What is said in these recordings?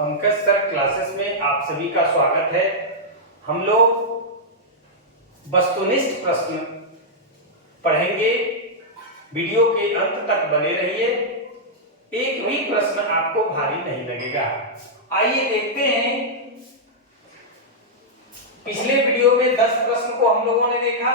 Pankaj sir classes में आप सभी का स्वागत है। हम लोग वस्तुनिष्ठ प्रश्न पढ़ेंगे। वीडियो के अंत तक बने रहिए, एक भी प्रश्न आपको भारी नहीं लगेगा। आइए देखते हैं, पिछले वीडियो में 10 प्रश्न को हम लोगों ने देखा।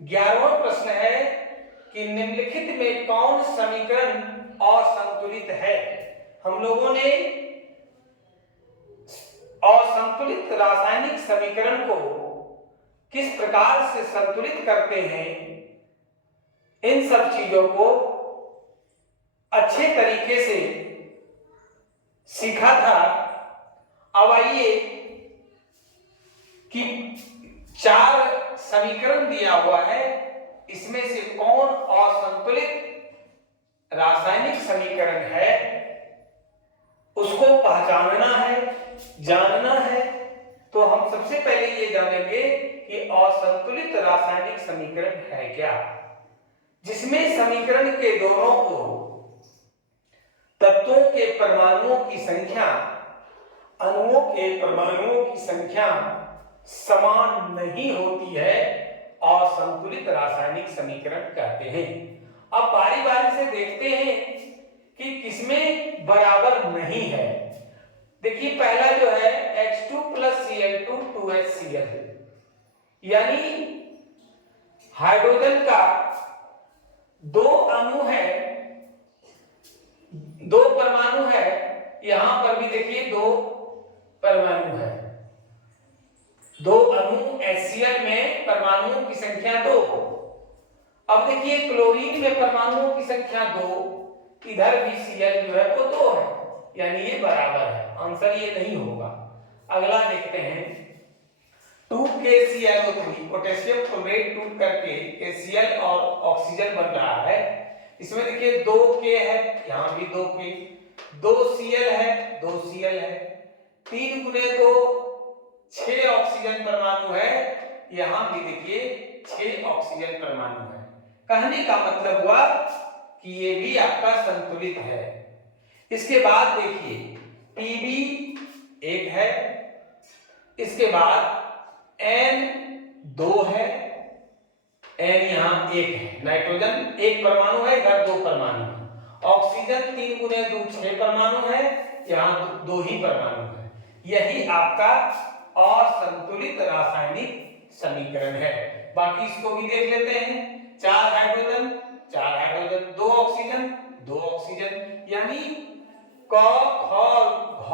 11वां प्रश्न है कि निम्नलिखित में कौन समीकरण असंतुलित है। हम लोगों ने असंतुलित रासायनिक समीकरण को किस प्रकार से संतुलित करते हैं, इन सब चीजों को अच्छे तरीके से सीखा था। अब आइए कि 4 समीकरण दिया हुआ है, इसमें से कौन असंतुलित रासायनिक समीकरण है उसको पहचानना है, जानना है। तो हम सबसे पहले ये जानेंगे कि असंतुलित रासायनिक समीकरण है क्या, जिसमें समीकरण के दोनों ओर तत्वों के परमाणुओं की संख्या, अणुओं के परमाणुओं की संख्या समान नहीं होती है, असंतुलित रासायनिक समीकरण कहते हैं। अब बारी बारी से देखते हैं कि किसमें बराबर नहीं है। देखिए पहला जो है H2 + Cl2 2HCl, यानी हाइड्रोजन का 2 अणु है, 2 परमाणु है। यहां पर भी देखिए 2 परमाणु है, 2 अणु HCl में परमाणुओं की संख्या 2। अब देखिए क्लोरीन में परमाणुओं की संख्या 2, इधर भी Cl जो है वो 2 है, यानी ये बराबर है। आंसर ये नहीं होगा। अगला देखते हैं 2KClO3, पोटेशियम क्लोराइड टूट करके KCl और ऑक्सीजन बन रहा है। इसमें देखिए 2K है, यहां भी 2K, 2Cl है, 2Cl है, 3 × 2 6 ऑक्सीजन परमाणु है, यहां भी देखिए 6 ऑक्सीजन परमाणु है। कहने का मतलब हुआ कि ये भी आपका संतुलित है। इसके बाद देखिए Pb 1 है, इसके बाद N 2 है, N यहां 1 है, नाइट्रोजन 1 परमाणु है, इधर 2 परमाणु है। ऑक्सीजन 3 × 2 6 परमाणु है, यहां 2 ही परमाणु है। यही आपका असंतुलित रासायनिक समीकरण है। बाकी इसको भी देख लेते हैं। 4 हाइड्रोजन 4 हाइड्रोजन, 2 ऑक्सीजन 2 ऑक्सीजन, यानी क ख घ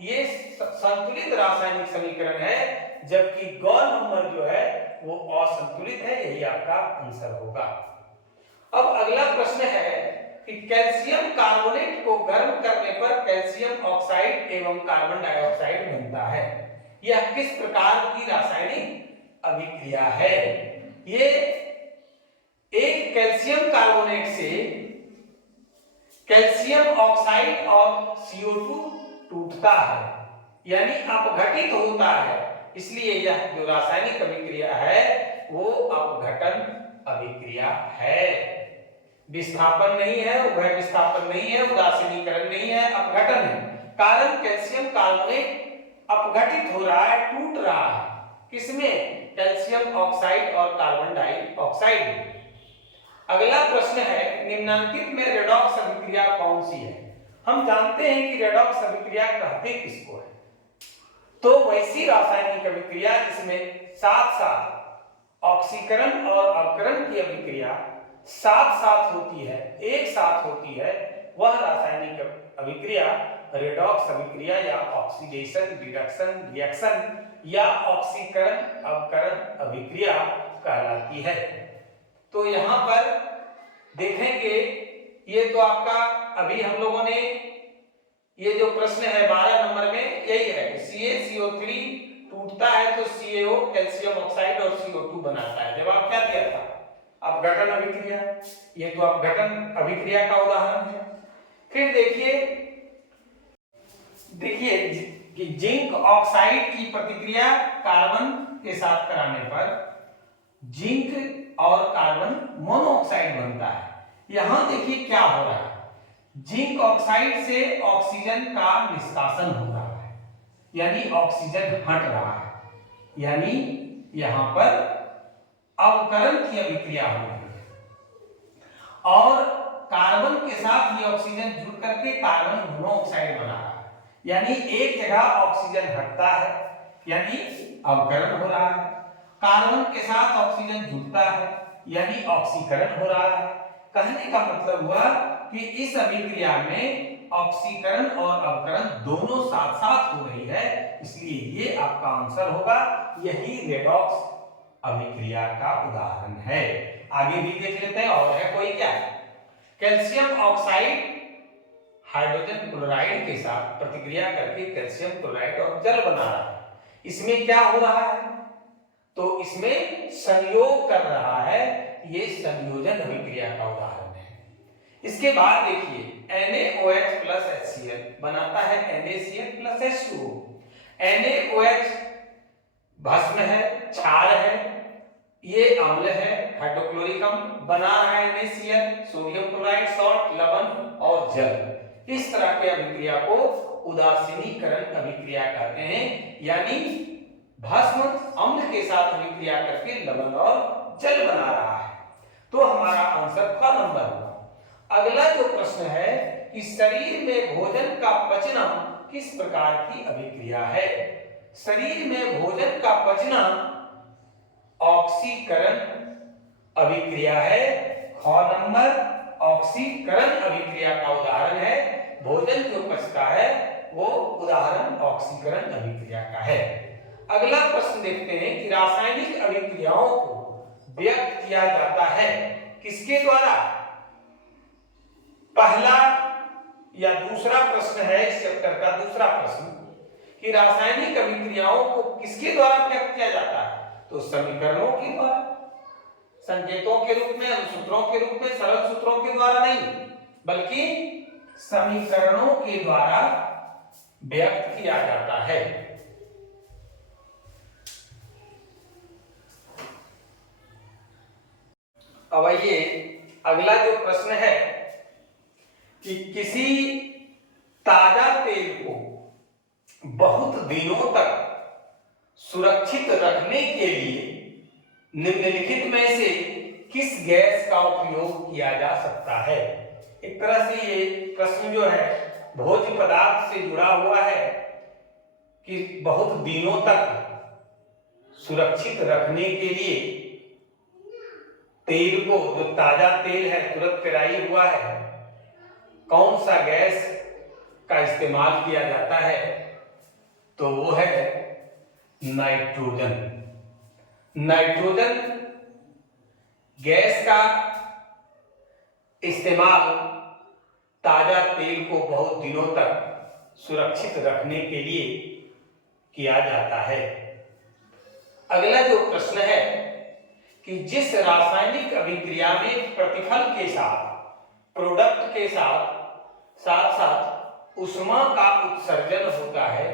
ये संतुलित रासायनिक समीकरण है, जबकि ग नंबर जो है वो असंतुलित है। यही आपका आंसर होगा। अब अगला प्रश्न है कि कैल्शियम कार्बोनेट को गर्म करने पर कैल्शियम ऑक्साइड एवं कार्बन डाइऑक्साइड बनता है। यह किस प्रकार की रासायनिक अभिक्रिया है। ये एक कैल्शियम कार्बोनेट से कैल्शियम ऑक्साइड और CO2 टूटता है, यानी अपघटित होता है। इसलिए यह जो रासायनिक अभिक्रिया है वो अपघटन अभिक्रिया है। विस्थापन नहीं है, उभय विस्थापन नहीं है, उदासीनीकरण नहीं है, अपघटन है। कारण कैल्शियम कार्बोनेट अपघटित हो रहा है, टूट रहा है। किसमें? कैल्शियम ऑक्साइड और कार्बन डाइऑक्साइड में। अगला प्रश्न है निम्नांकित में रेडॉक्स अभिक्रिया कौन सी है। हम जानते हैं कि रेडॉक्स अभिक्रिया कहते किसको है, तो वैसी रासायनिक अभिक्रिया जिसमें साथ साथ ऑक्सीकरण और अवकरण की अभिक्रिया साथ साथ होती है, एक साथ होती है, वह रासायनिक अभिक्रिया रेडॉक्स अभिक्रिया या ऑक्सीडेशन रिएक्शन या ऑक्सीकरण अवकरण अभिक्रिया कहलाती है। तो यहां पर देखेंगे, ये तो आपका अभी हम लोगों ने ये जो प्रश्न है 12 नंबर में यही है, CaCO3 टूटता है तो CaO कैल्शियम ऑक्साइड और CO2 बनाता है। जवाब क्या दिया था? अपघटन अभिक्रिया। ये तो अपघटन अभिक्रिया का उदाहरण है। फिर देखिए कि जिंक ऑक्साइड की प्रतिक्रिया कार्बन के साथ कराने पर जिंक और कार्बन मोनोऑक्साइड बनता है। यहां देखिए क्या हो रहा है, जिंक ऑक्साइड से ऑक्सीजन का निष्कासन हो रहा है, यानी ऑक्सीजन हट रहा है, यानी यहां पर अवकरण की अभिक्रिया हो रही है और कार्बन के साथ ये ऑक्सीजन जुड़ करके कार्बन मोनोऑक्साइड बना रहा है, यानी एक जगह ऑक्सीजन हटता है यानी अवकरण हो रहा है, कार्बन के साथ ऑक्सीजन जुड़ता है यानी ऑक्सीकरण हो रहा है। कहने का मतलब हुआ कि इस अभिक्रिया में ऑक्सीकरण और अवकरण दोनों साथ साथ हो रही है, इसलिए ये आपका आंसर होगा। यही रेडॉक्स अभिक्रिया का उदाहरण है। आगे भी देख लेते हैं, और है कोई क्या? कैल्शियम ऑक्साइड हाइड्रोजन क्लोराइड के साथ प्रतिक्रिया करके कैल्शियम क्लोराइड और जल बना रहा है। इसमें क्या हो रहा है? तो इसमें संयोग कर रहा है, ये संयोजन अभिक्रिया का उदाहरण है। इसके बाद देखिए NaOH प्लस HCl बनाता है NaCl प्लस H2O। NaOH भस्म है, क्षार है, ये अम्ल है, हाइड्रोक्लोरिक अम्ल बना रहा है NaCl, सोडियम क्लोराइड, सॉल्ट, लवण और जल। इस तरह के अभिक्रिया को उदासीनीकरण अभिक्रिया कहते हैं, यानी भस्म अम्ल के साथ अभिक्रिया करके लवण और जल बना रहा है। तो हमारा आंसर ख नंबर होगा। अगला जो प्रश्न है कि शरीर में भोजन का पचना किस प्रकार की अभिक्रिया है? शरीर में भोजन का पचना ऑक्सीकरण अभिक्रिया है। ख नंबर ऑक्सीकरण अभिक्रिया का उदाहरण है। भोजन जो पचता है वो उदाहरण ऑक्सीकरण अभिक्रिया का है। अगला प्रश्न देखते हैं कि रासायनिक अभिक्रियाओं को व्यक्त किया जाता है किसके द्वारा? पहला या दूसरा प्रश्न है इस चैप्टर का दूसरा प्रश्न कि रासायनिक अभिक्रियाओं को किसके द्वारा व्यक्त किया जाता है? तो समीकरणों के द्वारा, संकेतों के रूप में, सूत्रों के रूप में, सरल सूत्रों के द्वारा नहीं, बल्कि समीकरणों के द्वारा व्यक्त किया जाता है। अब आइए अगला जो प्रश्न है कि किसी ताजा तेल को बहुत दिनों तक सुरक्षित रखने के लिए निम्नलिखित में से किस गैस का उपयोग किया जा सकता है? एक तरह से ये प्रश्न जो है भोज्य पदार्थ से जुड़ा हुआ है कि बहुत दिनों तक सुरक्षित रखने के लिए तेल को, जो ताजा तेल है तुरंत पेराई हुआ है, कौन सा गैस का इस्तेमाल किया जाता है? तो वो है नाइट्रोजन। नाइट्रोजन गैस का इस्तेमाल ताजा तेल को बहुत दिनों तक सुरक्षित रखने के लिए किया जाता है। अगला जो प्रश्न है कि जिस रासायनिक अभिक्रिया में प्रतिफल के साथ, प्रोडक्ट के साथ साथ उष्मा का उत्सर्जन होता है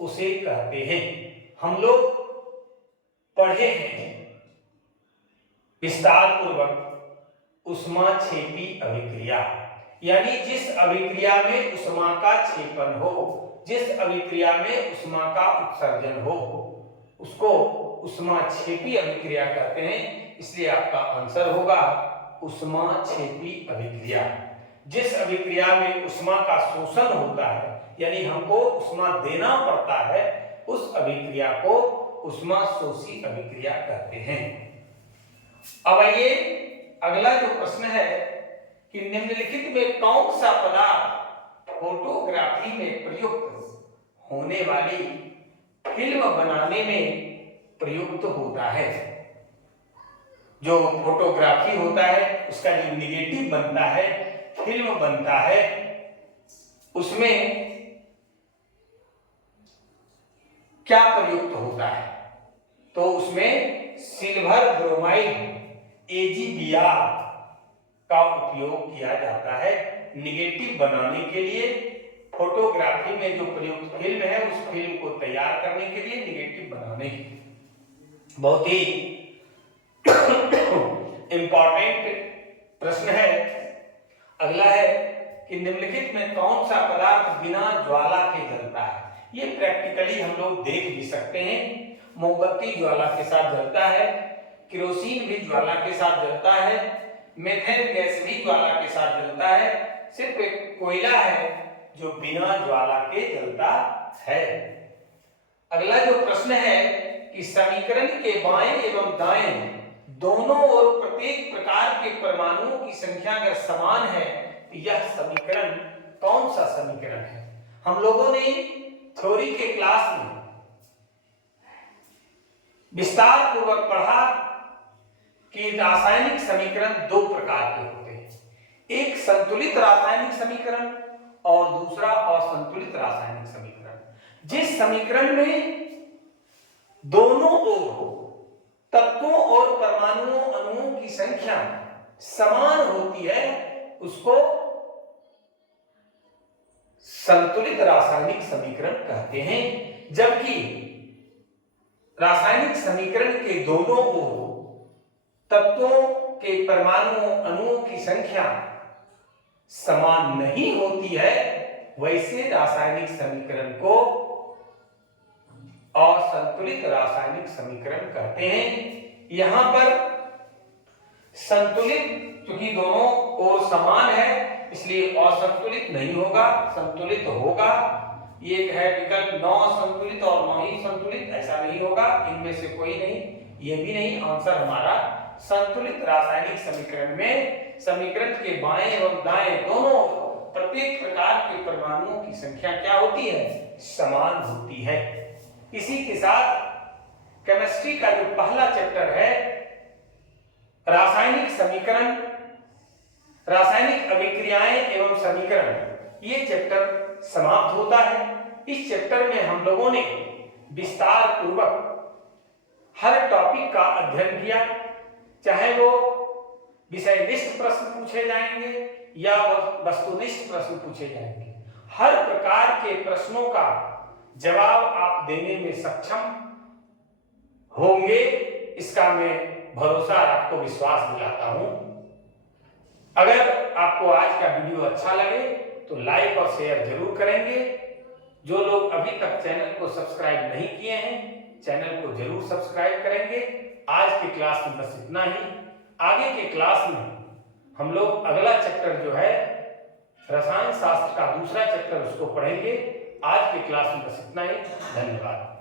उसे कहते हैं, हम लोग पढ़े हैं विस्तार पूर्वक, उष्माक्षेपी अभिक्रिया, यानी जिस अभिक्रिया में उष्मा का क्षेपण हो, जिस अभिक्रिया में उष्मा का उत्सर्जन हो, उसको उष्माक्षेपी अभिक्रिया कहते हैं। इसलिए आपका आंसर होगा उष्माक्षेपी अभिक्रिया। जिस अभिक्रिया में उष्मा का शोषण होता है, यानी हमको उष्मा देना पड़ता है, उस अभिक्रिया को उष्माशोषी अभिक्रिया कहते हैं। अब आइए अगला जो प्रश्न है कि निम्नलिखित में कौन सा पदार्थ फोटोग्राफी में प्रयुक्त होने वाली फिल्म बनाने में प्रयुक्त होता है? जो फोटोग्राफी होता है उसका जो निगेटिव बनता है, फिल्म बनता है, उसमें क्या प्रयुक्त होता है? तो उसमें सिल्वर ब्रोमाइड AgBr का उपयोग किया जाता है निगेटिव बनाने के लिए। फोटोग्राफी में जो प्रयुक्त फिल्म है उस फिल्म को तैयार करने के लिए, निगेटिव बनाने के लिए। बहुत ही इंपॉर्टेंट प्रश्न है। अगला है कि निम्नलिखित में कौन सा पदार्थ बिना ज्वाला के जलता है। ये प्रैक्टिकली हम लोग देख भी सकते हैं। मोमबत्ती ज्वाला के साथ जलता है, केरोसिन भी ज्वाला के साथ जलता है, मीथेन गैस भी ज्वाला के साथ जलता है। सिर्फ एक कोयला है जो बिना ज्वाला के जलता है। अगला जो प्रश्न है कि समीकरण के बाएं एवं दाएं दोनों ओर प्रत्येक प्रकार के परमाणुओं की संख्या अगर समान है तो यह समीकरण कौन सा समीकरण है। हम लोगों ने थ्योरी के क्लास में विस्तार पूर्वक पढ़ा कि रासायनिक समीकरण दो प्रकार के होते हैं, एक संतुलित रासायनिक समीकरण और दूसरा असंतुलित रासायनिक समीकरण। जिस समीकरण में दोनों ओर तत्वों और परमाणुओं अणुओं की संख्या समान होती है उसको संतुलित रासायनिक समीकरण कहते हैं। जबकि रासायनिक समीकरण के दोनों ओर तत्वों के परमाणुओं अणुओं की संख्या समान नहीं होती है, वैसे रासायनिक समीकरण को असंतुलित रासायनिक समीकरण कहते हैं। यहां पर संतुलित क्योंकि दोनों ओर समान है इसलिए असंतुलित नहीं होगा, संतुलित होगा। ये है विकल्प 9 संतुलित और 9 ही संतुलित, ऐसा नहीं होगा, इनमें से कोई नहीं, ये भी नहीं। आंसर हमारा संतुलित रासायनिक समीकरण में समीकरण के बाएं एवं दाएं दोनों प्रत्येक प्रकार के परमाणुओं की संख्या क्या होती है, समान होती है। इसी के साथ केमिस्ट्री का जो पहला चैप्टर है रासायनिक समीकरण, रासायनिक अभिक्रियाएं एवं समीकरण, ये चैप्टर समाप्त होता है। इस चैप्टर में हम लोगों ने विस्तार पूर्वक हर टॉपिक का अध्ययन किया, चाहे वो विषयनिष्ठ प्रश्न पूछे जाएंगे या वस्तुनिष्ठ प्रश्न पूछे जाएंगे। हर प्रकार के प्रश्नों का जवाब आप देने में सक्षम होंगे, इसका मैं भरोसा आपको विश्वास दिलाता हूं। अगर आपको आज का वीडियो अच्छा लगे तो लाइक और शेयर जरूर करेंगे। जो लोग अभी तक चैनल को सब्सक्राइब नहीं किए हैं चैनल को जरूर सब्सक्राइब करेंगे। आज की क्लास में बस इतना ही। आगे के क्लास में हम लोग अगला चैप्टर जो है रसायन शास्त्र का दूसरा चैप्टर उसको पढ़ेंगे। आज की क्लास में बस इतना ही। धन्यवाद।